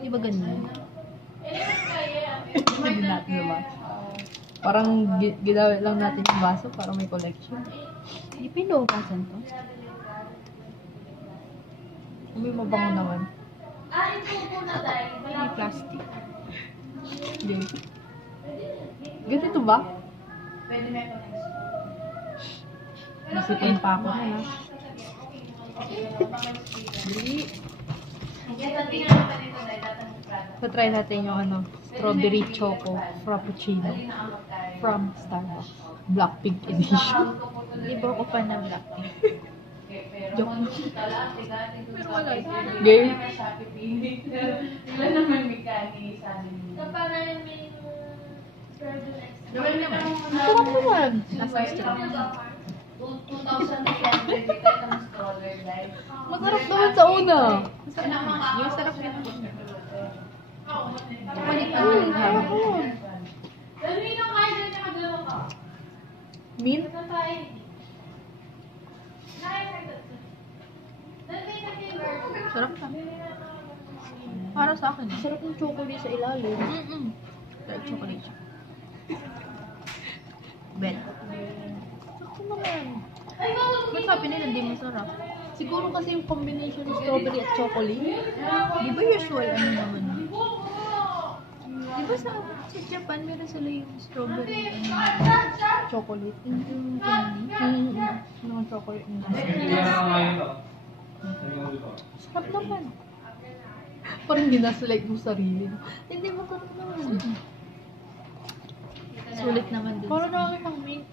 Di ba ganyan? Hindi natin, diba? Parang ginawin lang natin yung baso para may collection. Di pinugasan to? May mabango naman. May plastic. Hindi. Ganito ba? Nasipin pa ako na. Dili. Try natin yung ano, strawberry choco frappuccino from Starbucks. Blackpink edition. Libo ko pa na black. Joke. Pero wala. Game. Ilan naman mechanic sa amin. Gawin naman. Sarap naman. Nasa straw. 2,300 ito ng stroller life. Masarap naman sa una. Yung sarap yun. Sarap yun. Dali na kayo, dali na kadalawa ka. Mint? Sarap ka. Para sa akin. Sarap ng chocolate sa ilalim. Like chocolate siya. Bet. Sakto naman. Ba't sabi nila hindi masarap? Siguro kasi yung combination ng strawberry at chocolate. Di ba usual ano naman? Di ba sa Japan meron sila yung strawberry Chocolate. yung candy? Naman chocolate. Sarap naman. Parang ginaselect mo sarili. Hindi, masarap naman. Sulit naman din. Parang nakakita ng mint.